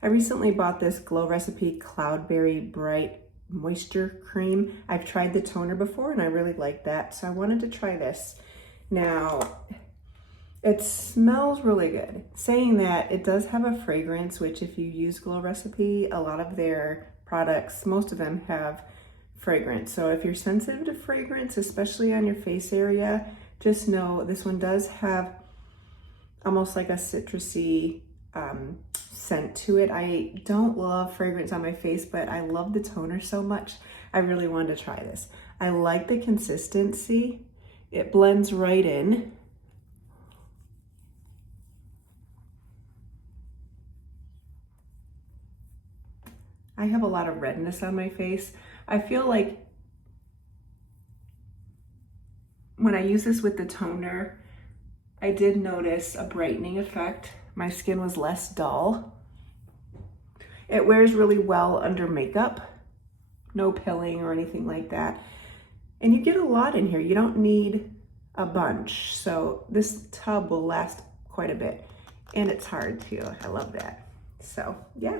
I recently bought this Glow Recipe Cloudberry Bright Moisture Cream. I've tried the toner before and I really like that, so I wanted to try this. Now, it smells really good. Saying that, it does have a fragrance, which if you use Glow Recipe, a lot of their products, most of them have fragrance. So if you're sensitive to fragrance, especially on your face area, just know this one does have almost like a citrusy scent to it. I don't love fragrance on my face, but I love the toner so much. I really wanted to try this. I like the consistency. It blends right in. I have a lot of redness on my face. I feel like when I use this with the toner, I did notice a brightening effect. My skin was less dull. It wears really well under makeup. No pilling or anything like that. And you get a lot in here. You don't need a bunch. So this tub will last quite a bit. And it's hard too. I love that. So yeah.